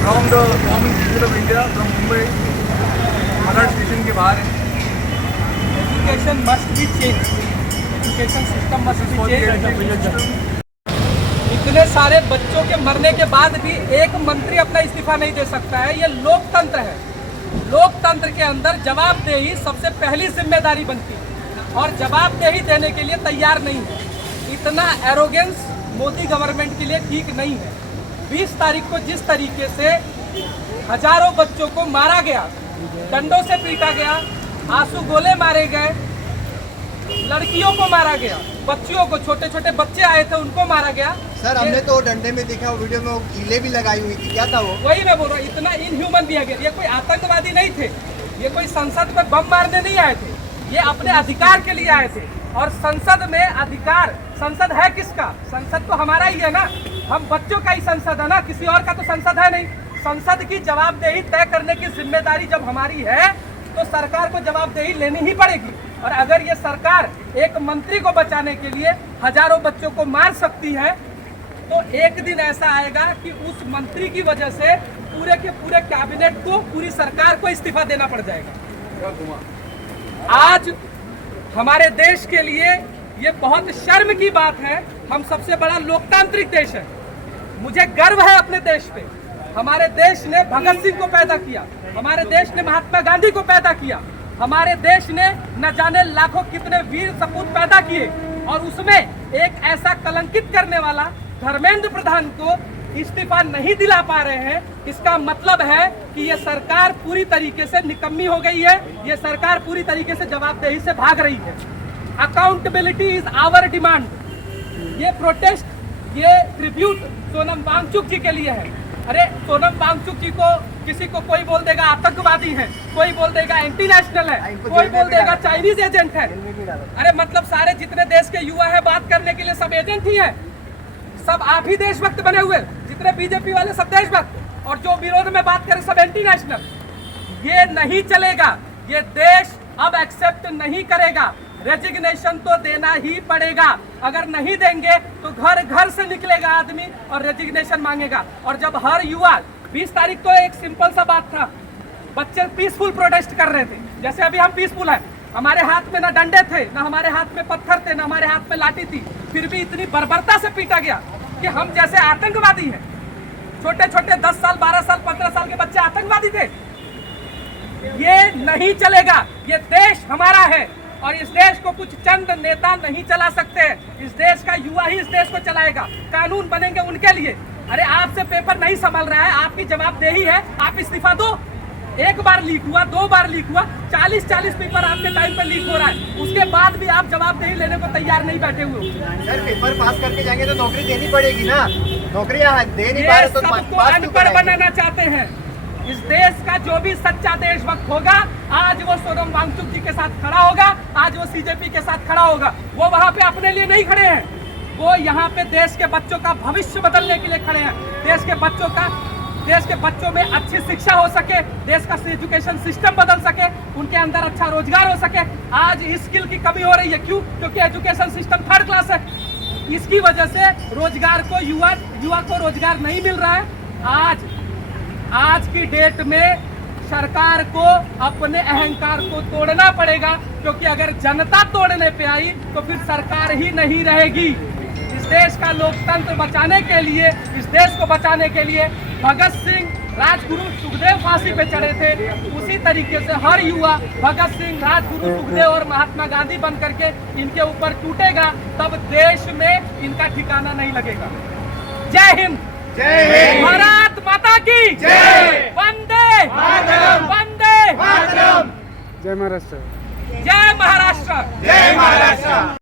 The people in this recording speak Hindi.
From the government cities of India from Mumbai मराठ स्टेशन के बाहर है। Education must be change, education system must be change. इतने सारे बच्चों के मरने के बाद भी एक मंत्री अपना इस्तीफा नहीं दे सकता है। ये लोकतंत्र है। लोकतंत्र के अंदर जवाबदेही सबसे पहली जिम्मेदारी बनती है और जवाबदेही देने के लिए तैयार नहीं है। इतना एरोगेंस मोदी गवर्नमेंट के लिए ठीक नहीं है। 20 तारीख को जिस तरीके से हजारों बच्चों को मारा गया, डंडों से पीटा गया, आंसू गोले मारे गए, लड़कियों को मारा गया, बच्चियों को, छोटे छोटे बच्चे आए थे उनको मारा गया। सर हमने तो डंडे में देखा, वीडियो में वो कीले भी लगाई हुई थी, क्या था वो? वही मैं बोल रहा हूँ, इतना इनह्यूमन बिहेवियर। ये कोई आतंकवादी नहीं थे, ये कोई संसद में बम मारने नहीं आए थे, ये अपने अधिकार के लिए आए थे। और संसद में अधिकार, संसद है किसका? संसद तो हमारा ही है ना, हम बच्चों का ही संसद है ना, किसी और का तो संसद है नहीं। संसद की जवाबदेही तय करने की जिम्मेदारी जब हमारी है तो सरकार को जवाबदेही लेनी ही पड़ेगी। और अगर ये सरकार एक मंत्री को बचाने के लिए हजारों बच्चों को मार सकती है तो एक दिन ऐसा आएगा कि उस मंत्री की वजह से पूरे के पूरे कैबिनेट को, पूरी सरकार को इस्तीफा देना पड़ जाएगा। आज हमारे देश के लिए ये बहुत शर्म की बात है। हम सबसे बड़ा लोकतांत्रिक देश है, मुझे गर्व है अपने देश पे। हमारे देश ने भगत सिंह को पैदा किया, हमारे देश ने महात्मा गांधी को पैदा किया, हमारे देश ने न जाने लाखों कितने वीर सपूत पैदा किए, और उसमें एक ऐसा कलंकित करने वाला धर्मेंद्र प्रधान को इस्तीफा नहीं दिला पा रहे हैं। इसका मतलब है कि ये सरकार पूरी तरीके से निकम्मी हो गई है, ये सरकार पूरी तरीके से जवाबदेही से भाग रही है। Accountability is our demand. ये प्रोटेस्ट, ये ट्रिब्यूट सोनम वांगचुक जी के लिए है। अरे सोनम वांगचुक जी को किसी को कोई बोल देगा आतंकवादी है, कोई बोल देगा एंटी नेशनल है, कोई बोल देगा चाइनीज एजेंट है। अरे मतलब सारे जितने देश के युवा है बात करने के लिए सब एजेंट ही है, सब आप ही देशभक्त बने हुए। जितने बीजेपी वाले सब देशभक्त, और जो विरोध में बात करें सब एंटी नेशनल। ये नहीं चलेगा, ये देश अब एक्सेप्ट नहीं करेगा। रेजिग्नेशन तो देना ही पड़ेगा। अगर नहीं देंगे तो घर घर से निकलेगा आदमी और रेजिग्नेशन मांगेगा। और जब हर युवा, 20 तारीख को एक सिंपल सा बात था, बच्चे पीसफुल प्रोटेस्ट कर रहे थे, जैसे अभी हम पीसफुल हैं। हमारे हाथ में ना डंडे थे, ना हमारे हाथ में पत्थर थे, ना हमारे हाथ में लाठी थी, फिर भी इतनी बर्बरता से पीटा गया कि हम जैसे आतंकवादी हैं। छोटे छोटे 10 साल, 12 साल, 15 साल के बच्चे आतंकवादी थे। ये नहीं चलेगा। ये देश हमारा है और इस देश को कुछ चंद नेता नहीं चला सकते। इस देश का युवा ही इस देश को चलाएगा। कानून बनेंगे उनके लिए। अरे आपसे पेपर नहीं संभल रहा है, आपकी जवाबदेही है, आप इस्तीफा दो। एक बार लीक हुआ, 2 बार लीक हुआ, 40 पेपर आपके टाइम पर लीक हो रहा है, उसके बाद भी आप जवाबदेही लेने को तैयार नहीं बैठे हुए। सर पेपर पास करके जाएंगे तो नौकरी देनी पड़ेगी ना, नौकरियां दे नहीं पा रहे तो सबको अनपढ़ बनाना चाहते हैं। इस देश का जो भी सच्चा देशभक्त होगा, आज वो सोनम वांगचुक जी के साथ खड़ा होगा, आज वो सीजेपी के साथ खड़ा होगा। वो वहाँ पे अपने लिए नहीं खड़े हैं, वो यहाँ पे देश के बच्चों का भविष्य बदलने के लिए खड़े हैं। देश के बच्चों में अच्छी शिक्षा हो सके, देश का एजुकेशन सिस्टम बदल सके, उनके अंदर अच्छा रोजगार हो सके। आज स्किल की कमी हो रही है, क्यों? क्योंकि एजुकेशन सिस्टम 3rd क्लास है। इसकी वजह से रोजगार को युवा को रोजगार नहीं मिल रहा है। आज की डेट में सरकार को अपने अहंकार को तोड़ना पड़ेगा, क्योंकि अगर जनता तोड़ने पे आई तो फिर सरकार ही नहीं रहेगी। इस देश का लोकतंत्र बचाने के लिए, इस देश को बचाने के लिए भगत सिंह, राजगुरु, सुखदेव फांसी पे चढ़े थे। उसी तरीके से हर युवा भगत सिंह, राजगुरु, सुखदेव और महात्मा गांधी बन करके इनके ऊपर टूटेगा, तब देश में इनका ठिकाना नहीं लगेगा। जय हिंद, जय हिंद, भारत माता की जय, वंदे मातरम, वंदे मातरम, जय महाराष्ट्र, जय महाराष्ट्र, जय महाराष्ट्र।